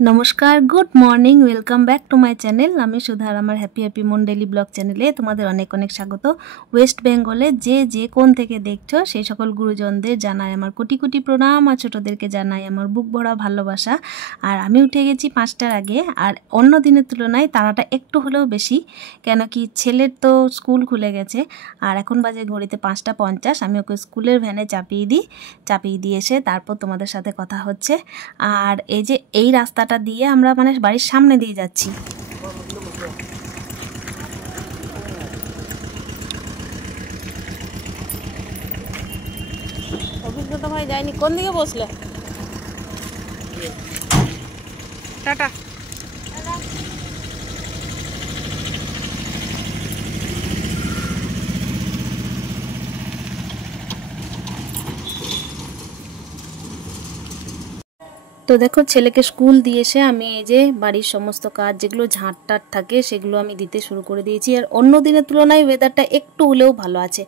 नमस्कार good morning welcome back to my channel आमी सुधार आमार हैप्पी हैप्पी मन डेली ब्लग चैनेले तुम्हादेर अनेक अनेक स्वागत। वेस्ट बेंगले जे कोन थेके देखछो सेई सकल गुरुजनदेर जानाई आमार कोटी कोटी प्रणाम और छोटोदेरके जानाई आमार बुक भरा भालोबासा। और आमी उठे गेছি 5টার आगे और अन्य दिनेर तुलनाय ताराटा एकटू हलेও बेशी केन कि छेलेर तो स्कूल खुले गेছে और एखन बाजे घड़िते 5টা 50। आमी ओके स्कूलेर भ্যানে चापिয়ে दिए एसे तारपर तोमादेर साथे कथा हच्छे। और এই যে এই রাস্তাটা দিয়ে আমরা মানে বাড়ির সামনে দিয়ে যাচ্ছি। অভিজ্ঞতা ভাই যায়নি, কোন দিকে বসলে? টাটা। तो देखो छेले के स्कूल दिए एसे आमी এই যে বাড়ির সমস্ত কাজ যেগুলো ঝাঁটটাট থাকে সেগুলো আমি দিতে শুরু করে দিয়েছি। আর অন্য দিনের তুলনায় ওয়েদারটা একটু হলেও ভালো আছে।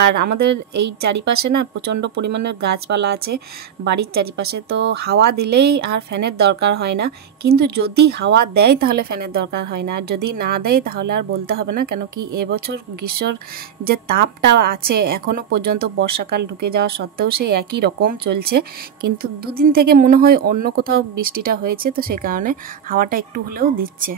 আর আমাদের এই চারিপাশে না প্রচণ্ড পরিমাণের গাছপালা আছে বাড়ির চারিপাশে, তো হাওয়া দিলেই আর ফ্যানের দরকার হয় না। কিন্তু যদি হাওয়া দেয় তাহলে ফ্যানের দরকার হয় না, আর যদি না দেয় তাহলে আর বলতে হবে না। কেন কি এবছর গ্রীষ্মর যে তাপটা আছে এখনও পর্যন্ত বর্ষাকাল ঢুকে যাওয়া সত্ত্বেও সেই একই রকম চলছে। কিন্তু দুদিন থেকে মনে হয় অন্য কোথাও বৃষ্টিটা হয়েছে, তো সেই কারণে হাওয়াটা একটু হলেও দিচ্ছে।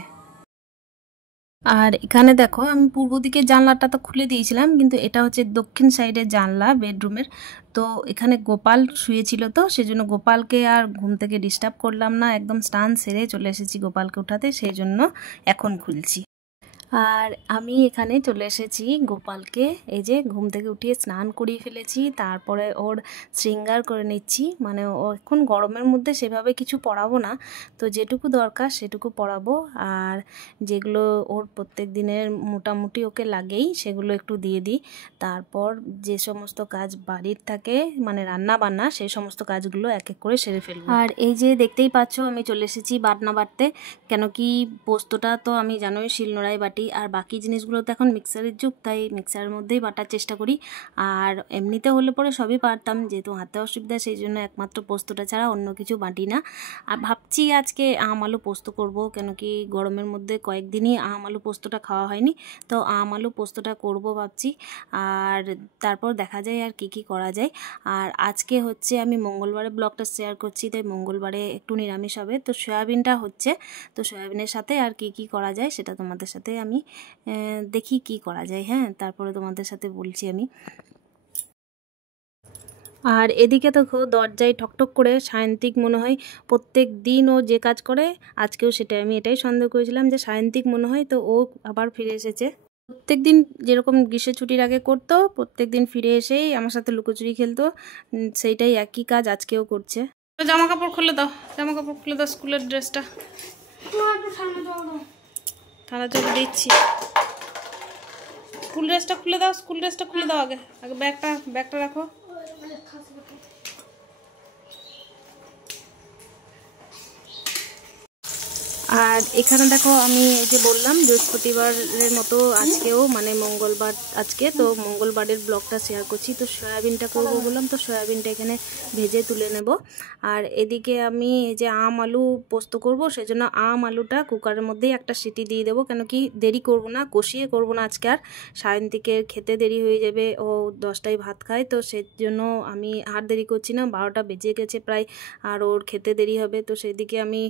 আর এখানে দেখো আমি পূর্ব দিকের জানলাটা তো খুলে দিয়েছিলাম, কিন্তু এটা হচ্ছে দক্ষিণ সাইডের জানলা বেডরুমের। তো এখানে গোপাল শুয়েছিল, তো সেজন্য গোপালকে আর ঘুম থেকে ডিস্টার্ব করলাম না, একদম স্নান সেরে চলে এসেছি গোপালকে উঠাতে, সেই জন্য এখন খুলছি। আর আমি এখানে চলে এসেছি গোপালকে এই যে ঘুম থেকে উঠিয়ে স্নান করিয়ে ফেলেছি, তারপরে ওর শৃঙ্গার করে নিচ্ছি। মানে ও এখন গরমের মধ্যে সেভাবে কিছু পরাবো না, তো যেটুকু দরকার সেটুকু পরাবো। আর যেগুলো ওর প্রত্যেক দিনের মোটামুটি ওকে লাগেই সেগুলো একটু দিয়ে দিই। তারপর যে সমস্ত কাজ বাড়ির থাকে মানে রান্না বান্না সেই সমস্ত কাজগুলো এক এক করে সেরে ফেলবো। আর এই যে দেখতেই পাচ্ছ আমি চলে এসেছি বাটনা বাটতে, কেন কি পোস্তটা তো আমি জানোই শিলনোড়ায় বাটি, আর বাকি জিনিসগুলো তো এখন মিক্সারের যুগ, তাই মিক্সারের মধ্যেই বাটার চেষ্টা করি। আর এমনিতে হলে পরে সবই পারতাম, যেহেতু হাতে অসুবিধা সেই জন্য একমাত্র পোস্তটা ছাড়া অন্য কিছু বাটি না। আর ভাবছি আজকে আম আলু পোস্ত করব, কেন কি গরমের মধ্যে কয়েকদিনই আম আলু পোস্তটা খাওয়া হয়নি, তো আম আলু পোস্তটা করব ভাবছি। আর তারপর দেখা যায় আর কি করা যায়। আর আজকে হচ্ছে আমি মঙ্গলবারে ব্লগটা শেয়ার করছি, তাই মঙ্গলবারে একটু নিরামিষ হবে। তো সয়াবিনটা হচ্ছে, তো সয়াবিনের সাথে আর কি করা যায় সেটা তোমাদের সাথে আমি দেখি কি করা যায়। হ্যাঁ, তারপরে তোমাদের সাথে বলছি আমি। আর এদিকে তো দরজায় ঠকঠক করে সায়ন্তিক মনে হয় প্রত্যেক দিন ও যে কাজ করে আজকেও সেটাই, আমি এটাই সন্দেহ করেছিলাম যে সায়ন্তিক মনে হয়, তো ও আবার ফিরে এসেছে। প্রত্যেক দিন যেরকম গ্রীষ্মের ছুটির আগে করতো, প্রত্যেক দিন ফিরে এসেই আমার সাথে লুকোচুরি খেলতো, সেইটাই একই কাজ আজকেও করছে। জামা কাপড় খুলে দাও, জামা কাপড় খুলে দাও, স্কুলের ড্রেসটা ঠান্ডা জল দিচ্ছি। স্কুল ড্রেসটা খুলে দাও, স্কুল ড্রেসটা খুলে দাও, আগে আগে ব্যাগটা রাখো। আর এখানে দেখো আমি এই যে বললাম বৃহস্পতিবারের মতো আজকেও মানে মঙ্গলবার আজকে, তো মঙ্গলবারের ব্লগটা শেয়ার করছি। তো সয়াবিনটা করবো বললাম, তো সয়াবিনটা এখানে ভেজে তুলে নেব। আর এদিকে আমি এই যে আম আলু পোস্ত করব, সেজন্য আম আলুটা কুকারের মধ্যেই একটা সিটি দিয়ে দেবো, কেন কি দেরি করব না, কষিয়ে করব না আজকে। আর সায়ন্তিকের খেতে দেরি হয়ে যাবে, ও 10টায় ভাত খায়, তো সেজন্য আমি আর দেরি করছি না, 12টা বেজে গেছে প্রায়, আর ওর খেতে দেরি হবে। তো সেদিকে আমি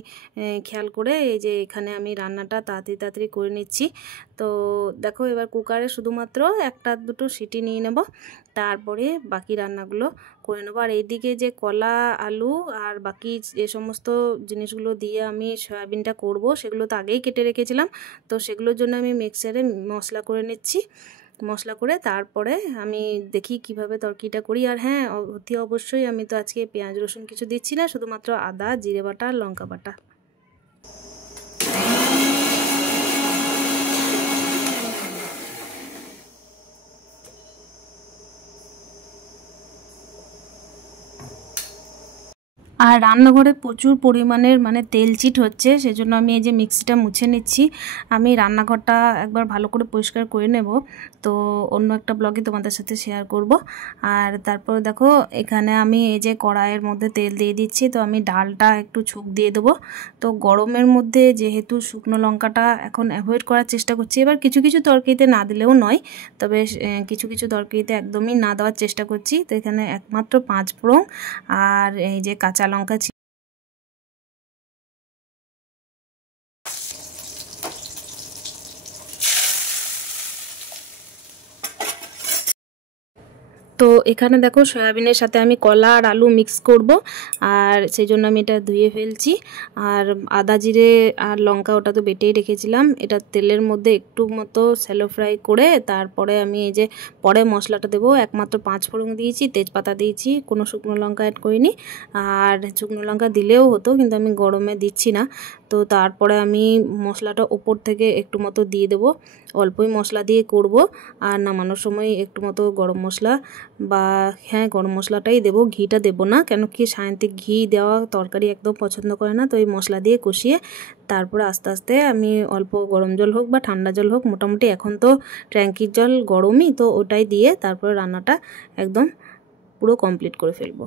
খেয়াল করে এই যে এখানে আমি রান্নাটা তাড়াতাড়ি করে নিচ্ছি। তো দেখো এবার কুকারে শুধুমাত্র একটা দুটো সিটি নিয়ে নেব, তারপরে বাকি রান্নাগুলো করে নেবো। আর এইদিকে যে কলা আলু আর বাকি যে সমস্ত জিনিসগুলো দিয়ে আমি সয়াবিনটা করব সেগুলো তো আগেই কেটে রেখেছিলাম, তো সেগুলোর জন্য আমি মিক্সারে মশলা করে নিচ্ছি। মশলা করে তারপরে আমি দেখি কিভাবে তরকারিটা করি। আর হ্যাঁ, অতি অবশ্যই আমি তো আজকে পেঁয়াজ রসুন কিছু দিচ্ছি না, শুধুমাত্র আদা, জিরে বাটা আর লঙ্কা বাটা। আর রান্নাঘরে প্রচুর পরিমাণের মানে তেল চিট হচ্ছে, সেজন্য আমি এই যে মিক্সিটা মুছে নিচ্ছি। আমি রান্নাঘরটা একবার ভালো করে পরিষ্কার করে নেব, তো অন্য একটা ব্লগে তোমাদের সাথে শেয়ার করব। আর তারপরে দেখো এখানে আমি এই যে কড়াইয়ের মধ্যে তেল দিয়ে দিচ্ছি, তো আমি ডালটা একটু ছুঁক দিয়ে দেবো। তো গরমের মধ্যে যেহেতু শুকনো লঙ্কাটা এখন অ্যাভয়েড করার চেষ্টা করছি, এবার কিছু কিছু তরকারিতে না দিলেও নয়, তবে কিছু কিছু তরকারিতে একদমই না দেওয়ার চেষ্টা করছি। তো এখানে একমাত্র 5 ফোড়ন আর এই যে কাঁচা লঙ্কা। তো এখানে দেখো সয়াবিনের সাথে আমি কলা আর আলু মিক্স করব, আর সেই জন্য আমি এটা ধুয়ে ফেলছি। আর আদা জিরে আর লঙ্কা ওটা তো বেটেই রেখেছিলাম, এটা তেলের মধ্যে একটু মতো স্যালো ফ্রাই করে তারপরে আমি এই যে পরে মশলাটা দেবো। একমাত্র 5 ফোড়ন দিয়েছি, তেজপাতা দিয়েছি, কোনো শুকনো লঙ্কা অ্যাড করিনি। আর শুকনো লঙ্কা দিলেও হতো, কিন্তু আমি গরমে দিচ্ছি না। তো তারপরে আমি মশলাটা ওপর থেকে একটু মতো দিয়ে দেবো, অল্পই মশলা দিয়ে করব। আর নামানোর সময় একটু মতো গরম মশলা বা হ্যাঁ গরম মশলাটাই দেবো, ঘিটা দেবো না, কেন কি সায়ন্তিক ঘি দেওয়া তরকারি একদম পছন্দ করে না। তো এই মশলা দিয়ে কষিয়ে তারপরে আস্তে আস্তে আমি অল্প গরম জল হোক বা ঠান্ডা জল হোক, মোটামুটি এখন তো ট্যাঙ্কির জল গরমই, তো ওটাই দিয়ে তারপরে রান্নাটা একদম পুরো কমপ্লিট করে ফেলবো।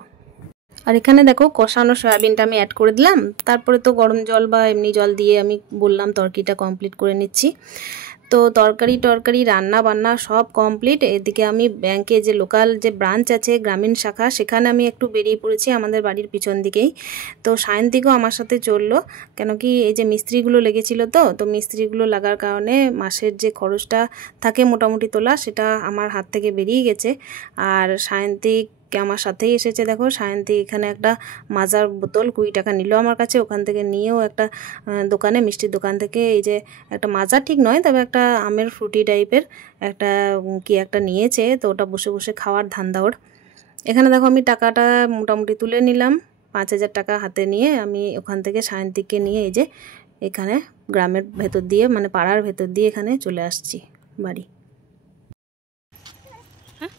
আর এখানে দেখো কষানো সয়াবিনটা আমি অ্যাড করে দিলাম, তারপরে তো গরম জল বা এমনি জল দিয়ে আমি বললাম তরকারিটা কমপ্লিট করে নিচ্ছি। তো তরকারি রান্না বান্না সব কমপ্লিট। এদিকে আমি ব্যাংকে যে লোকাল যে ব্রাঞ্চ আছে গ্রামীণ শাখা, সেখানে আমি একটু বেরিয়ে পড়েছি, আমাদের বাড়ির পিছন দিকেই। তো সায়ন্তিকও আমার সাথে চললো, কেন কি এই যে মিস্ত্রিগুলো লেগেছিল, তো মিস্ত্রিগুলো লাগার কারণে মাসের যে খরচটা থাকে মোটামুটি তোলা, সেটা আমার হাত থেকে বেরিয়ে গেছে। আর সায়ন্তিক আমার সাথেই এসেছে। দেখো সায়ন্তী এখানে একটা মাজার বোতল 20 টাকা নিল আমার কাছে, ওখান থেকে নিয়েও একটা দোকানে মিষ্টির দোকান থেকে এই যে একটা মাজা ঠিক নয়, তবে একটা আমের ফ্রুটি টাইপের একটা কি একটা নিয়েছে, তো ওটা বসে বসে খাওয়ার ধান্দা ওর। এখানে দেখো আমি টাকাটা মোটামুটি তুলে নিলাম, 5000 টাকা হাতে নিয়ে আমি ওখান থেকে সায়ন্তীকে নিয়ে এই যে এখানে গ্রামের ভেতর দিয়ে মানে পাড়ার ভেতর দিয়ে এখানে চলে আসছি বাড়ি। হ্যাঁ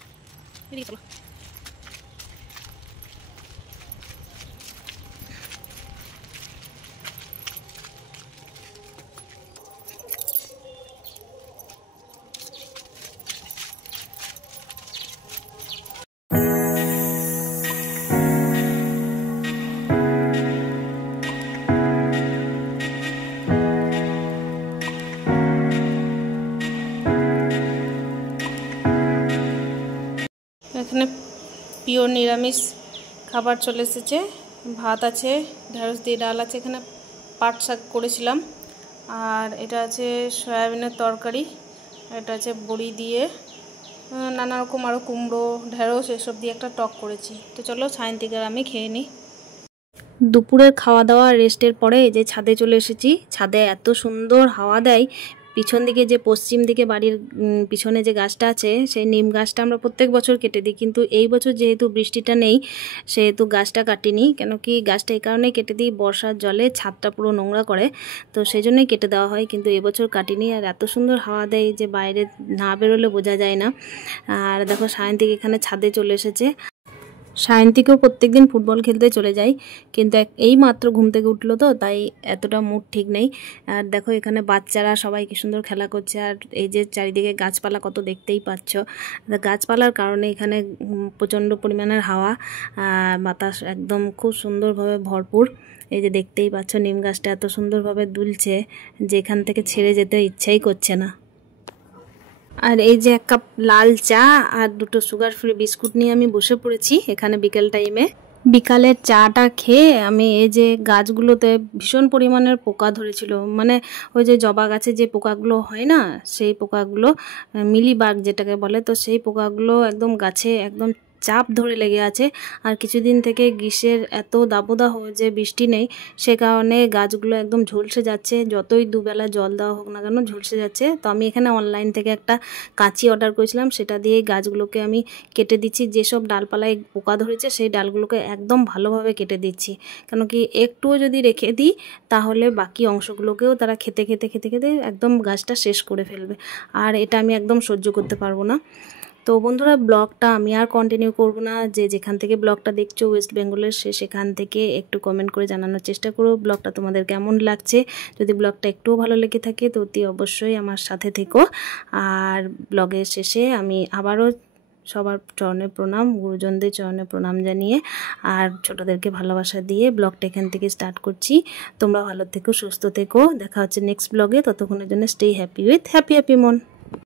এদিকে চলো। এখানে পিওর নিরামিষ খাবার চলে এসেছে, ভাত আছে, ঢেঁড়স দিয়ে ডাল আছে, এখানে পাট শাক করেছিলাম, আর এটা আছে সয়াবিনের তরকারি, এটা আছে বড়ি দিয়ে নানা রকম আরও কুমড়ো ঢেঁড়স এসব দিয়ে একটা টক করেছি। তো চলো সায়ন্তিকার আমি খেয়ে নিই। দুপুরের খাওয়া দাওয়া রেস্টের পরে এই যে ছাদে চলে এসেছি। ছাদে এত সুন্দর হাওয়া দেয়, পিছন দিকে যে পশ্চিম দিকে বাড়ির পিছনে যে গাছটা আছে, সেই নিম গাছটা আমরা প্রত্যেক বছর কেটে দিই, কিন্তু এই বছর যেহেতু বৃষ্টিটা নেই সেহেতু গাছটা কাটিনি। কেন কি গাছটা এই কারণেই কেটে দিই, বর্ষার জলে ছাদটা পুরো নোংরা করে, তো সেই জন্যই কেটে দেওয়া হয়, কিন্তু এবছর কাটিনি। আর এত সুন্দর হাওয়া দেয় যে বাইরে না বেরোলে বোঝা যায় না। আর দেখো সায়ন্তিক এখানে ছাদে চলে এসেছে। সায়ন্তিকেও প্রত্যেকদিন ফুটবল খেলতে চলে যায়, কিন্তু এই মাত্র ঘুম থেকে উঠলো, তো তাই এতটা মুড ঠিক নেই। আর দেখো এখানে বাচ্চারা সবাই কি সুন্দর খেলা করছে, আর এই যে চারিদিকে গাছপালা কত দেখতেই পাচ্ছ। গাছপালার কারণে এখানে প্রচণ্ড পরিমাণের হাওয়া, বাতাস একদম খুব সুন্দরভাবে ভরপুর। এই যে দেখতেই পাচ্ছ নিম গাছটা এত সুন্দরভাবে দুলছে যে এখান থেকে ছেড়ে যেতে ইচ্ছাই করছে না। আর এই যে 1 কাপ লাল চা আর 2টো সুগার ফ্রি বিস্কুট নিয়ে আমি বসে পড়েছি এখানে বিকেল টাইমে। বিকালের চাটা খেয়ে আমি এই যে গাছগুলোতে ভীষণ পরিমাণের পোকা ধরেছিল, মানে ওই যে জবা গাছে যে পোকাগুলো হয় না, সেই পোকাগুলো মিলিবাগ যেটাকে বলে, তো সেই পোকাগুলো একদম গাছে একদম চাপ ধরে লেগে আছে। আর কিছুদিন থেকে গ্রীষ্মের এত দাবদাহ যে বৃষ্টি নেই, সে কারণে গাছগুলো একদম ঝলসে যাচ্ছে, যতই দুবেলা জল দেওয়া হোক না কেন ঝলসে যাচ্ছে। তো আমি এখানে অনলাইন থেকে একটা কাঁচি অর্ডার করেছিলাম, সেটা দিয়ে গাছগুলোকে আমি কেটে দিচ্ছি। যেসব ডালপালায় পোকা ধরেছে সেই ডালগুলোকে একদম ভালোভাবে কেটে দিচ্ছি, কেন কি একটুও যদি রেখে দিই তাহলে বাকি অংশগুলোকেও তারা খেতে খেতে খেতে খেতে একদম গাছটা শেষ করে ফেলবে, আর এটা আমি একদম সহ্য করতে পারবো না। তো বন্ধুরা, ব্লগটা আমি আর কন্টিনিউ করব না। যে যেখান থেকে ব্লগটা দেখছো ওয়েস্ট বেঙ্গলের, সেখান থেকে একটু কমেন্ট করে জানানোর চেষ্টা করো ব্লগটা তোমাদের কেমন লাগছে। যদি ব্লগটা একটুও ভালো লেগে থাকে তো অতি অবশ্যই আমার সাথে থেকো। আর ব্লগের শেষে আমি আবারও সবার চরণে প্রণাম, গুরুজনদের চরণে প্রণাম জানিয়ে আর ছোটদেরকে ভালোবাসা দিয়ে ব্লগটা এখান থেকে স্টার্ট করছি। তোমরা ভালো থেকো, সুস্থ থেকো, দেখা হচ্ছে নেক্সট ব্লগে। ততক্ষণের জন্য স্টে হ্যাপি উইথ হ্যাপি মন।